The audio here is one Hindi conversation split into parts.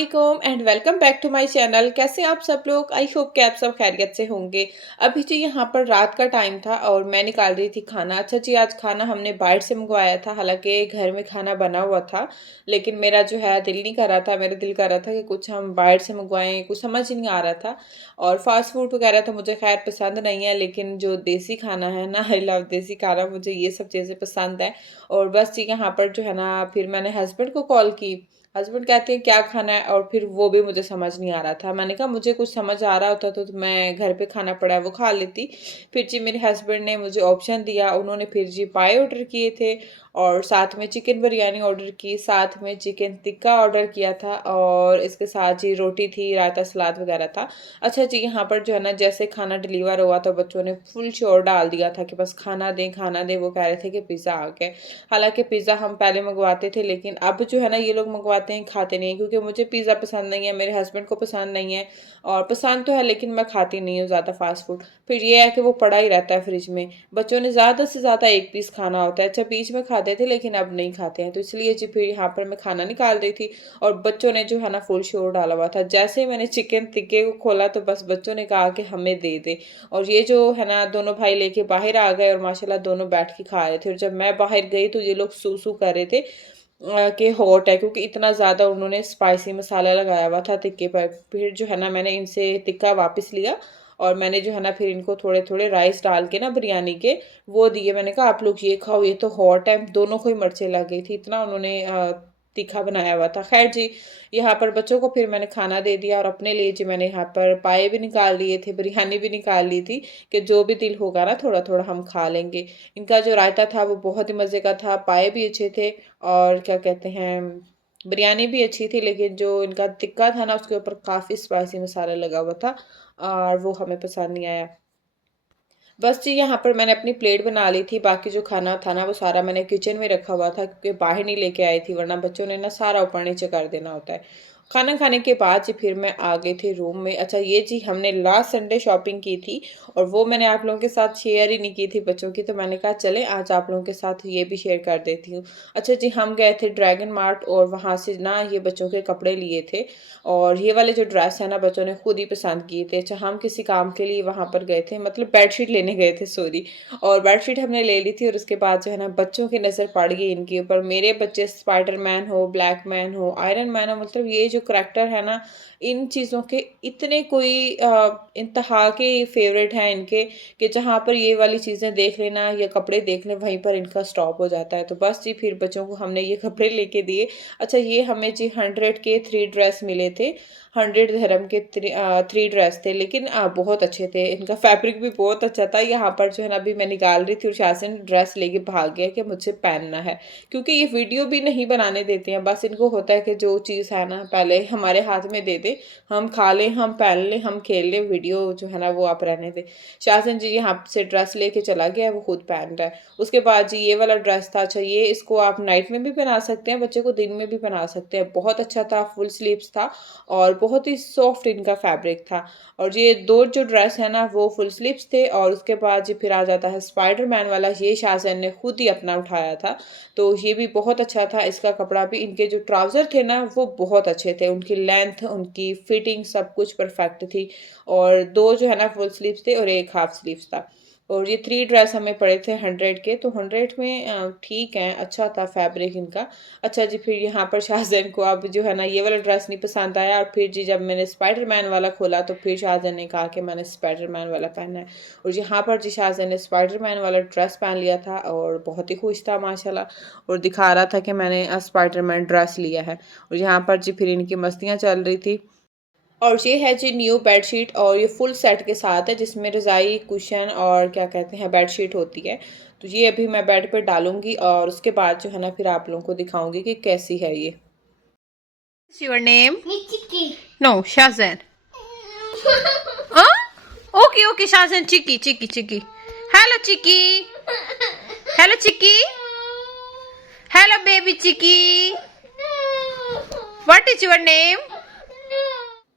अस्सलाम and welcome back to my channel. कैसे हैं आप सब लोग? आई होप कि आप सब खैरियत से होंगे। अभी जी यहाँ पर रात का टाइम था और मैं निकाल रही थी खाना। अच्छा जी, आज खाना हमने बाहर से मंगवाया था। हालांकि घर में खाना बना हुआ था, लेकिन मेरा जो है दिल नहीं कर रहा था। मेरा दिल कर रहा था कि कुछ हम बाहर से मंगवाएं, कुछ समझ ही नहीं आ रहा था। और फास्ट फूड वगैरह तो मुझे खैर पसंद नहीं है, लेकिन जो देसी खाना है ना, आई लव देसी खाना, मुझे ये सब चीज़ें पसंद है। और बस जी यहाँ पर जो है ना, फिर मैंने हस्बैंड को कॉल की। हस्बैंड कहते हैं क्या खाना है, और फिर वो भी मुझे समझ नहीं आ रहा था। मैंने कहा मुझे कुछ समझ आ रहा होता तो मैं घर पे खाना पड़ा है वो खा लेती। फिर जी मेरे हस्बैंड ने मुझे ऑप्शन दिया। उन्होंने फिर जी पाए ऑर्डर किए थे और साथ में चिकन बिरयानी ऑर्डर की, साथ में चिकन टिक्का ऑर्डर किया था, और इसके साथ जी रोटी थी, रायता, सलाद वगैरह था। अच्छा जी यहाँ पर जो है ना, जैसे खाना डिलीवर हुआ तो बच्चों ने फुल शोर डाल दिया था कि बस खाना दें खाना दें। वो कह रहे थे कि पिज़्ज़ा आ गया। हालांकि पिज़्ज़ा हम पहले मंगवाते थे, लेकिन अब जो है ना ये लोग मंगवाते हैं, खाते नहीं हैं, क्योंकि मुझे पिज़्ज़ा पसंद नहीं है, मेरे हस्बैंड को पसंद नहीं है। और पसंद तो है लेकिन मैं खाती नहीं हूँ ज़्यादा फास्ट फूड। फिर ये है कि वो पड़ा ही रहता है फ्रिज में। बच्चों ने ज़्यादा से ज़्यादा एक पीस खाना होता है। अच्छा बीच में खाते थे लेकिन अब नहीं खाते हैं, तो इसलिए जी फिर यहाँ पर मैं खाना निकाल रही थी और बच्चों ने जो है ना फुल शोर डाला हुआ था। जैसे ही मैंने चिकन टिक्के को खोला तो बस बच्चों ने कहा कि हमें दे दे। और ये जो है ना दोनों भाई लेके बाहर आ गए और माशाल्लाह दोनों बैठ के खा रहे थे। और जब मैं बाहर गई तो ये लोग सू सू कर रहे थे कि हॉट है, क्योंकि इतना ज़्यादा उन्होंने स्पाइसी मसाला लगाया हुआ था टिक्के पर। फिर जो है ना मैंने इनसे टिक्का वापस लिया और मैंने जो है ना फिर इनको थोड़े थोड़े राइस डाल के ना बिरयानी के वो दिए। मैंने कहा आप लोग ये खाओ, ये तो हॉट है। दोनों को ही मिर्चें लग गई थी, इतना उन्होंने तीखा बनाया हुआ था। खैर जी यहाँ पर बच्चों को फिर मैंने खाना दे दिया और अपने लिए जी मैंने यहाँ पर पाए भी निकाल लिए थे, बिरयानी भी निकाल ली थी कि जो भी दिल होगा ना थोड़ा थोड़ा हम खा लेंगे। इनका जो रायता था वो बहुत ही मज़े का था, पाए भी अच्छे थे, और क्या कहते हैं बिरयानी भी अच्छी थी। लेकिन जो इनका टिक्का था ना उसके ऊपर काफ़ी स्पाइसी मसाला लगा हुआ था और वो हमें पसंद नहीं आया। बस जी यहाँ पर मैंने अपनी प्लेट बना ली थी। बाकी जो खाना था ना वो सारा मैंने किचन में रखा हुआ था, क्योंकि बाहर नहीं लेके आई थी, वरना बच्चों ने ना सारा ऊपर नीचे कर देना होता है। खाना खाने के बाद जी फिर मैं आ गई थी रूम में। अच्छा ये जी हमने लास्ट संडे शॉपिंग की थी और वो मैंने आप लोगों के साथ शेयर ही नहीं की थी बच्चों की, तो मैंने कहा चले आज आप लोगों के साथ ये भी शेयर कर देती हूँ। अच्छा जी हम गए थे ड्रैगन मार्ट और वहाँ से ना ये बच्चों के कपड़े लिए थे, और ये वाले जो ड्रेस है ना बच्चों ने खुद ही पसंद किए थे। अच्छा हम किसी काम के लिए वहाँ पर गए थे, मतलब बेडशीट लेने गए थे, सॉरी। और बेडशीट हमने ले ली थी और उसके बाद जो है ना बच्चों की नज़र पड़ गई इनके ऊपर। मेरे बच्चे स्पाइडर मैन हो, ब्लैक मैन हो, आयरन मैन हो, मतलब ये जो करैक्टर है ना इन चीज़ों के इतने कोई इंतहा के फेवरेट हैं इनके, कि जहाँ पर ये वाली चीज़ें देख लेना या कपड़े देख लें वहीं पर इनका स्टॉप हो जाता है। तो बस जी फिर बच्चों को हमने ये कपड़े लेके दिए। अच्छा ये हमें जी 100 के 3 ड्रेस मिले थे। 100 धर्म के 3 ड्रेस थे, लेकिन बहुत अच्छे थे। इनका फैब्रिक भी बहुत अच्छा था। यहाँ पर जो है ना अभी मैं निकाल रही थी और शासन ड्रेस लेके भाग गया कि मुझे पहनना है, क्योंकि ये वीडियो भी नहीं बनाने देते हैं। बस इनको होता है कि जो चीज़ है ना पहले हमारे हाथ में दे दे, हम खा लें, हम पहन लें, हम खेल लें, वीडियो जो है ना वो आप रहने दें। शासन जी यहाँ से ड्रेस लेके चला गया, वो खुद पहन रहा है। उसके बाद जी ये वाला ड्रेस था। अच्छा ये इसको आप नाइट में भी पहना सकते हैं, बच्चे को दिन में भी पहना सकते हैं। बहुत अच्छा था, फुल स्लीव्स था और बहुत ही सॉफ्ट इनका फैब्रिक था। और ये दो जो ड्रेस है ना वो फुल स्लीव्स थे। और उसके बाद जी फिर आ जाता है स्पाइडर मैन वाला, ये शाहजैन ने खुद ही अपना उठाया था, तो ये भी बहुत अच्छा था। इसका कपड़ा भी, इनके जो ट्राउज़र थे ना वो बहुत अच्छे थे, उनकी लेंथ, उनकी फिटिंग सब कुछ परफेक्ट थी। और दो जो है ना फुल स्लीव्स थे और एक हाफ स्लीव्स था। और ये 3 ड्रेस हमें पड़े थे 100 के, तो 100 में ठीक है, अच्छा था फैब्रिक इनका। अच्छा जी फिर यहाँ पर शाहजैन को अब जो है ना ये वाला ड्रेस नहीं पसंद आया, और फिर जी जब मैंने स्पाइडरमैन वाला खोला तो फिर शाहजैन ने कहा कि मैंने स्पाइडरमैन वाला पहनना है। और यहाँ पर जी शाहजैन ने स्पाइडरमैन वाला ड्रेस पहन लिया था और बहुत ही खुश था माशाल्लाह, और दिखा रहा था कि मैंने स्पाइडरमैन ड्रेस लिया है। और यहाँ पर जी फिर इनकी मस्तियाँ चल रही थी। और ये है जी न्यू बेडशीट, और ये फुल सेट के साथ है, जिसमें रज़ाई, कुशन और क्या कहते हैं बेडशीट होती है। तो ये अभी मैं बेड पे डालूंगी और उसके बाद जो है ना फिर आप लोगों को दिखाऊंगी कि कैसी है ये। Your name? No Shahzain. Okay okay Shahzain, चिकी चिकी चिकी। हेलो चिकी, हेलो चिकी, हेलो बेबी चिकी। What is your name?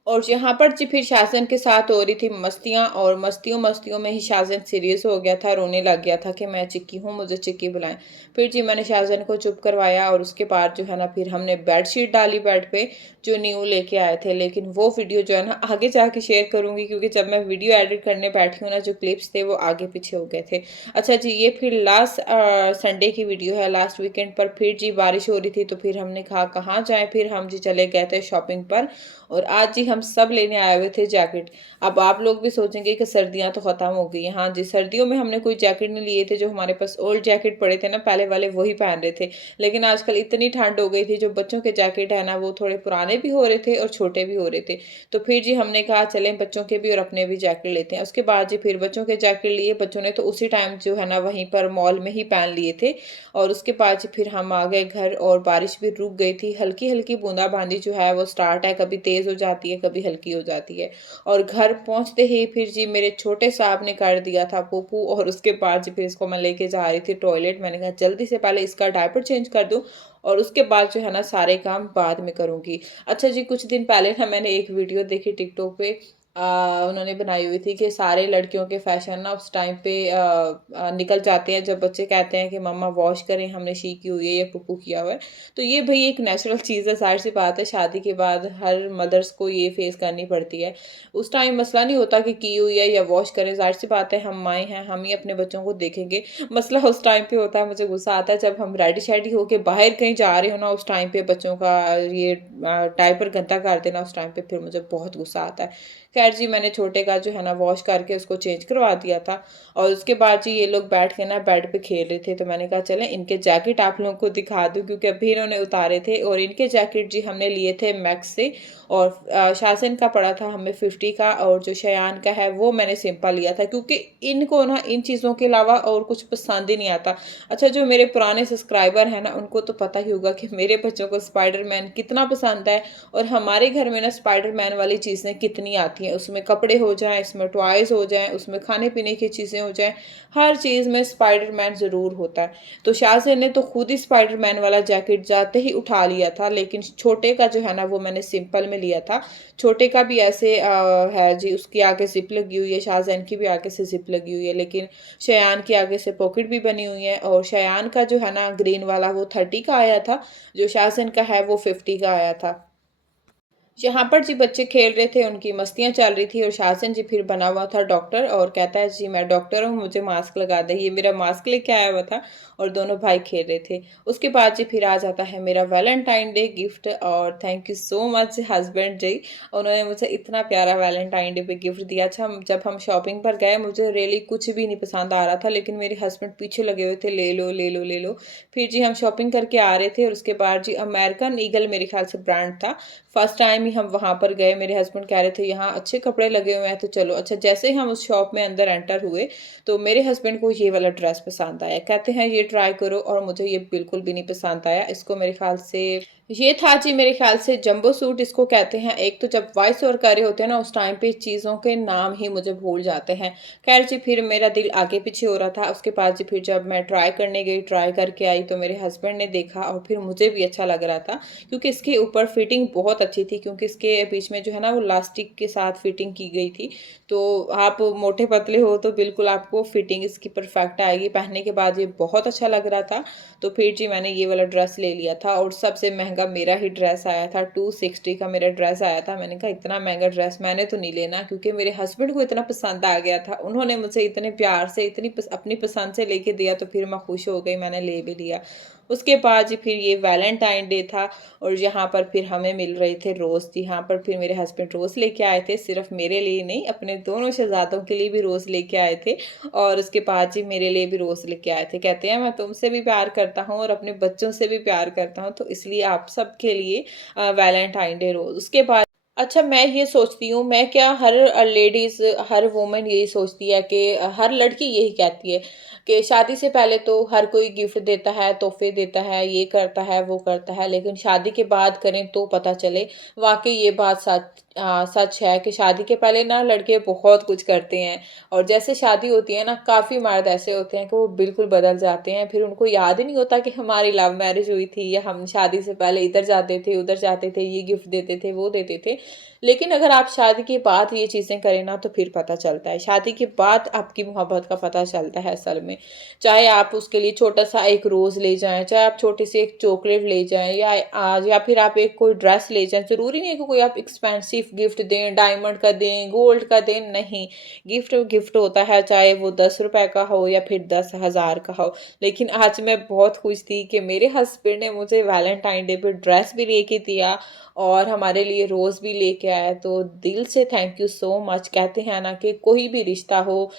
और यहाँ पर जी फिर शाज़न के साथ हो रही थी मस्तियाँ, और मस्तियों में ही शाज़न सीरियस हो गया था, रोने लग गया था कि मैं चिक्की हूँ, मुझे चिक्की बुलाएं। फिर जी मैंने शाज़न को चुप करवाया, और उसके बाद जो है ना फिर हमने बेडशीट डाली बेड पे, जो न्यू लेके आए थे। लेकिन वो वीडियो जो है ना आगे जाके शेयर करूँगी, क्योंकि जब मैं वीडियो एडिट करने बैठी हूँ ना, जो क्लिप्स थे वो आगे पीछे हो गए थे। अच्छा जी, ये फिर लास्ट संडे की वीडियो है, लास्ट वीकेंड पर फिर जी बारिश हो रही थी, तो फिर हमने कहा कहाँ जाएँ, फिर हम जी चले गए थे शॉपिंग पर। और आज जी हम सब लेने आए हुए थे जैकेट। अब आप लोग भी सोचेंगे कि सर्दियाँ तो ख़त्म हो गई हैं। हाँ जी, सर्दियों में हमने कोई जैकेट नहीं लिए थे, जो हमारे पास ओल्ड जैकेट पड़े थे ना पहले वाले, वही पहन रहे थे। लेकिन आजकल इतनी ठंड हो गई थी, जो बच्चों के जैकेट है ना वो थोड़े पुराने भी हो रहे थे और छोटे भी हो रहे थे। तो फिर जी हमने कहा चलें बच्चों के भी और अपने भी जैकेट लेते हैं। उसके बाद जी फिर बच्चों के जैकेट लिए, बच्चों ने तो उसी टाइम जो है ना वहीं पर मॉल में ही पहन लिए थे। और उसके बाद जी फिर हम आ गए घर, और बारिश भी रुक गई थी। हल्की-हल्की बूंदाबांदी जो है वो स्टार्ट है, कभी तेज़ हो जाती है, कभी हल्की हो जाती है। और घर पहुँचते ही फिर जी मेरे छोटे साहब ने कर दिया था पोपू, और उसके बाद जी फिर इसको मैं लेके जा रही थी टॉयलेट। मैंने कहा जल्दी से पहले इसका डायपर चेंज कर दूँ, और उसके बाद जो है ना सारे काम बाद में करूँगी। अच्छा जी, कुछ दिन पहले ना मैंने एक वीडियो देखी टिकटॉक पे, उन्होंने बनाई हुई थी कि सारे लड़कियों के फैशन ना उस टाइम पे निकल जाते हैं जब बच्चे कहते हैं कि मम्मा वॉश करें, हमने शी की हुई है या पुप्पू किया हुआ है। तो ये भई एक नेचुरल चीज़ है, ज़ाहिर-सी बात है, शादी के बाद हर मदर्स को ये फेस करनी पड़ती है। उस टाइम मसला नहीं होता कि की हुई है या वॉश करें, ज़ाहिर-सी बात है, हम माएँ हैं, हम ही अपने बच्चों को देखेंगे। मसला उस टाइम पे होता है, मुझे गुस्सा आता है जब हम रेडी-शेडी होके बाहर कहीं जा रहे हो ना, उस टाइम पे बच्चों का ये डायपर गंदा कर देना, उस टाइम पे फिर मुझे बहुत गुस्सा आता है। ख़ैर जी, मैंने छोटे का जो है ना वॉश करके उसको चेंज करवा दिया था। और उसके बाद जी ये लोग बैठ के ना बेड पे खेल रहे थे, तो मैंने कहा चलें इनके जैकेट आप लोगों को दिखा दूँ, क्योंकि अभी इन्होंने उतारे थे। और इनके जैकेट जी हमने लिए थे मैक्स से, और शासन का पड़ा था हमें 50 का, और जो शयान का है वो मैंने सिंपल लिया था, क्योंकि इनको ना इन चीज़ों के अलावा और कुछ पसंद ही नहीं आता। अच्छा, जो मेरे पुराने सब्सक्राइबर हैं ना, उनको तो पता ही होगा कि मेरे बच्चों को स्पाइडरमैन कितना पसंद है, और हमारे घर में ना स्पाइडरमैन वाली चीज़ें कितनी आती हैं। उसमें कपड़े हो जाएँ, इसमें टॉयज़ हो जाएँ, उसमें खाने-पीने की चीज़ें हो जाएँ, हर चीज़ में स्पाइडरमैन ज़रूर होता है। तो शाज़ेन ने तो खुद ही स्पाइडरमैन वाला जैकेट जाते ही उठा लिया था, लेकिन छोटे का जो है ना वो मैंने सिंपल में लिया था। छोटे का भी ऐसे है जी, उसकी आगे ज़िप लगी हुई है, शाज़ेन की भी आगे से ज़िप लगी हुई है, लेकिन शयान की आगे से पॉकेट भी बनी हुई है। और शयान का जो है ना ग्रीन वाला वो 30 का आया था, जो शाज़ेन का है वो 50 का आया था। यहाँ पर जी बच्चे खेल रहे थे, उनकी मस्तियाँ चल रही थी, और शासन जी फिर बना हुआ था डॉक्टर, और कहता है जी मैं डॉक्टर हूँ, मुझे मास्क लगा दे। ये मेरा मास्क लेके आया हुआ था, और दोनों भाई खेल रहे थे। उसके बाद जी फिर आ जाता है मेरा वैलेंटाइन डे गिफ्ट, और thank you so much husband जी, उन्होंने मुझे इतना प्यारा वैलेंटाइन डे पे गिफ्ट दिया। अच्छा, जब हम शॉपिंग पर गए, मुझे रियली कुछ भी नहीं पसंद आ रहा था, लेकिन मेरे हस्बैंड पीछे लगे हुए थे, ले लो ले लो ले लो। फिर जी हम शॉपिंग करके आ रहे थे, और उसके बाद जी अमेरिकन ईगल मेरे ख्याल से ब्रांड था, फर्स्ट टाइम ही हम वहाँ पर गए, मेरे हस्बैंड कह रहे थे यहाँ अच्छे कपड़े लगे हुए हैं, तो चलो। अच्छा, जैसे ही हम उस शॉप में अंदर एंटर हुए, तो मेरे हस्बैंड को ये वाला ड्रेस पसंद आया, कहते हैं ये ट्राई करो, और मुझे ये बिल्कुल भी नहीं पसंद आया। इसको मेरे ख्याल से ये था जी, मेरे ख्याल से जंबो सूट इसको कहते हैं। एक तो जब वॉइस ओवर कर रहे होते हैं ना, उस टाइम पे चीज़ों के नाम ही मुझे भूल जाते हैं। खैर जी, फिर मेरा दिल आगे पीछे हो रहा था। उसके बाद जी फिर जब मैं ट्राई करने गई, ट्राई करके आई, तो मेरे हस्बैंड ने देखा, और फिर मुझे भी अच्छा लग रहा था, क्योंकि इसके ऊपर फिटिंग बहुत अच्छी थी, क्योंकि इसके बीच में जो है ना वो इलास्टिक के साथ फिटिंग की गई थी। तो आप मोटे पतले हो तो बिल्कुल आपको फिटिंग इसकी परफेक्ट आएगी। पहनने के बाद ये बहुत अच्छा लग रहा था। तो फिर जी मैंने ये वाला ड्रेस ले लिया था, और सबसे महँगा मेरा ही ड्रेस आया था, 260 का मेरा ड्रेस आया था। मैंने कहा इतना महँगा ड्रेस मैंने तो नहीं लेना, क्योंकि मेरे हस्बैंड को इतना पसंद आ गया था। उन्होंने मुझे इतने प्यार से, इतनी अपनी पसंद से लेके दिया, तो फिर मैं खुश हो गई, मैंने ले भी लिया। उसके बाद जी फिर ये वैलेंटाइन डे था, और यहाँ पर फिर हमें मिल रहे थे रोज़। यहाँ पर फिर मेरे हस्बैंड रोज़ लेके आए थे, सिर्फ मेरे लिए नहीं, अपने दोनों शहज़ादों के लिए भी रोज़ लेके आए थे, और उसके बाद जी मेरे लिए भी रोज़ लेके आए थे। कहते हैं मैं तुमसे भी प्यार करता हूँ और अपने बच्चों से भी प्यार करता हूँ, तो इसलिए आप सबके लिए वैलेंटाइन डे रोज़। उसके बाद अच्छा, मैं ये सोचती हूँ, मैं क्या, हर लेडीज़, हर वुमन यही सोचती है कि हर लड़की यही कहती है कि शादी से पहले तो हर कोई गिफ्ट देता है, तोहफ़े देता है, ये करता है, वो करता है, लेकिन शादी के बाद करें तो पता चले। वाक़ई ये बात सच है कि शादी के पहले ना लड़के बहुत कुछ करते हैं, और जैसे शादी होती है ना, काफ़ी मर्द ऐसे होते हैं कि वो बिल्कुल बदल जाते हैं। फिर उनको याद ही नहीं होता कि हमारी लव मैरिज हुई थी, या हम शादी से पहले इधर जाते थे, उधर जाते थे, ये गिफ्ट देते थे, वो देते थे। लेकिन अगर आप शादी के बाद ये चीज़ें करें ना तो फिर पता चलता है, शादी के बाद आपकी मोहब्बत का पता चलता है असल में। चाहे आप उसके लिए छोटा-सा एक रोज़ ले जाएँ, चाहे आप छोटी-सी एक चॉकलेट ले जाएँ या फिर आप एक कोई ड्रेस ले जाएँ। ज़रूरी नहीं है कि कोई आप एक्सपेंसिव गिफ्ट दें, डायमंड का दें, गोल्ड का दें, नहीं। गिफ्ट गिफ्ट होता है, चाहे वो ₹10 का हो या फिर 10,000 का हो। लेकिन आज मैं बहुत खुश थी कि मेरे हस्बैंड ने मुझे वैलेंटाइन डे पे ड्रेस भी लेके दिया और हमारे लिए रोज़ भी लेके आया। तो दिल से थैंक यू सो मच। कहते हैं ना कि कोई भी रिश्ता हो,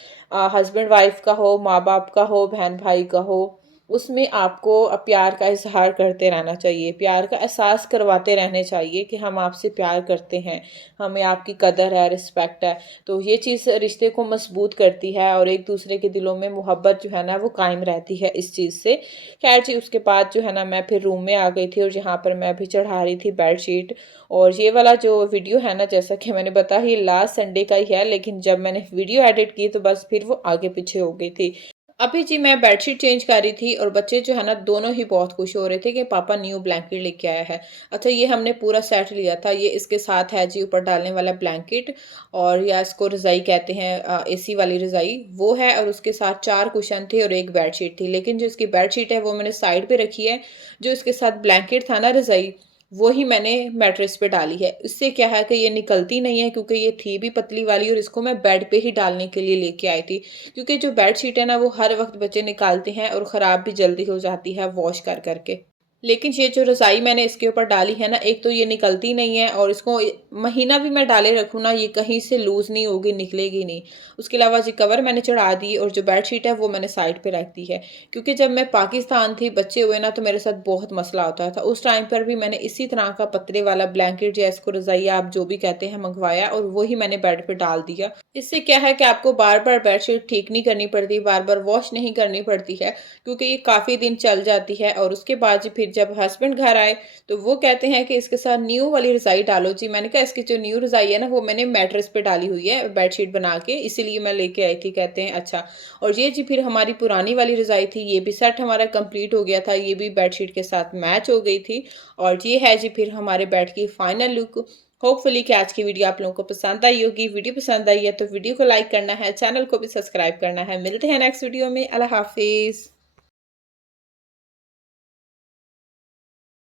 हस्बैंड वाइफ का हो, माँ-बाप का हो, बहन-भाई का हो, उसमें आपको प्यार का इज़हार करते रहना चाहिए, प्यार का एहसास करवाते रहने चाहिए कि हम आपसे प्यार करते हैं, हमें आपकी कदर है, रिस्पेक्ट है। तो ये चीज़ रिश्ते को मजबूत करती है और एक-दूसरे के दिलों में मोहब्बत जो है ना वो कायम रहती है इस चीज़ से। ख़ैर जी, उसके बाद जो है ना मैं फिर रूम में आ गई थी और जहाँ पर मैं अभी चढ़ा रही थी बेडशीट। और ये वाला जो वीडियो है ना, जैसा कि मैंने बताया, ये लास्ट संडे का ही है, लेकिन जब मैंने वीडियो एडिट की तो बस फिर वो आगे पीछे हो गई थी। अभी जी मैं बेडशीट चेंज कर रही थी और बच्चे जो है ना दोनों ही बहुत खुश हो रहे थे कि पापा न्यू ब्लैंकेट लेके आया है। अच्छा, ये हमने पूरा सेट लिया था, ये इसके साथ है जी ऊपर डालने वाला ब्लैंकेट, और या इसको रज़ाई कहते हैं, एसी वाली रज़ाई वो है, और उसके साथ 4 कुशन थे और 1 बेडशीट थी। लेकिन जो इसकी बेडशीट है वो मैंने साइड पे रखी है, जो इसके साथ ब्लैंकेट था ना रज़ाई, वो ही मैंने मैट्रेस पे डाली है। इससे क्या है कि ये निकलती नहीं है, क्योंकि ये थी भी पतली वाली और इसको मैं बेड पे ही डालने के लिए लेके आई थी। क्योंकि जो बेडशीट है ना वो हर वक़्त बच्चे निकालते हैं और ख़राब भी जल्दी हो जाती है वॉश कर के। लेकिन ये जो रज़ाई मैंने इसके ऊपर डाली है ना, एक तो ये निकलती नहीं है और इसको महीना भी मैं डाले रखूँ ना, ये कहीं से लूज़ नहीं होगी, निकलेगी नहीं। उसके अलावा जी कवर मैंने चढ़ा दी और जो बेडशीट है वो मैंने साइड पे रख दी है। क्योंकि जब मैं पाकिस्तान थी, बच्चे हुए ना, तो मेरे साथ बहुत मसला होता था। उस टाइम पर भी मैंने इसी तरह का पतले वाला ब्लैंकेट या इसको रज़ाई आप जो भी कहते हैं मँगवाया और वही मैंने बेड पे डाल दिया। इससे क्या है कि आपको बार-बार बेडशीट ठीक नहीं करनी पड़ती, बार-बार वॉश नहीं करनी पड़ती है, क्योंकि ये काफ़ी दिन चल जाती है। और उसके बाद जी फिर जब हस्बैंड घर आए तो वो कहते हैं कि इसके साथ न्यू वाली रज़ाई डालो जी। मैंने कहा इसकी जो न्यू रज़ाई है ना वो मैंने मैट्रेस पे डाली हुई है बेडशीट बना के, इसीलिए मैं लेके आई थी। कहते हैं अच्छा। और ये जी फिर हमारी पुरानी वाली रज़ाई थी, ये भी सेट हमारा कंप्लीट हो गया था, ये भी बेडशीट के साथ मैच हो गई थी। और ये है जी फिर हमारे बेड की फाइनल लुक। होपफुली कि आज की वीडियो आप लोगों को पसंद आई होगी। वीडियो पसंद आई है तो वीडियो को लाइक करना है, चैनल को भी सब्सक्राइब करना है। मिलते हैं नेक्स्ट वीडियो में। अल्लाह हाफिज़।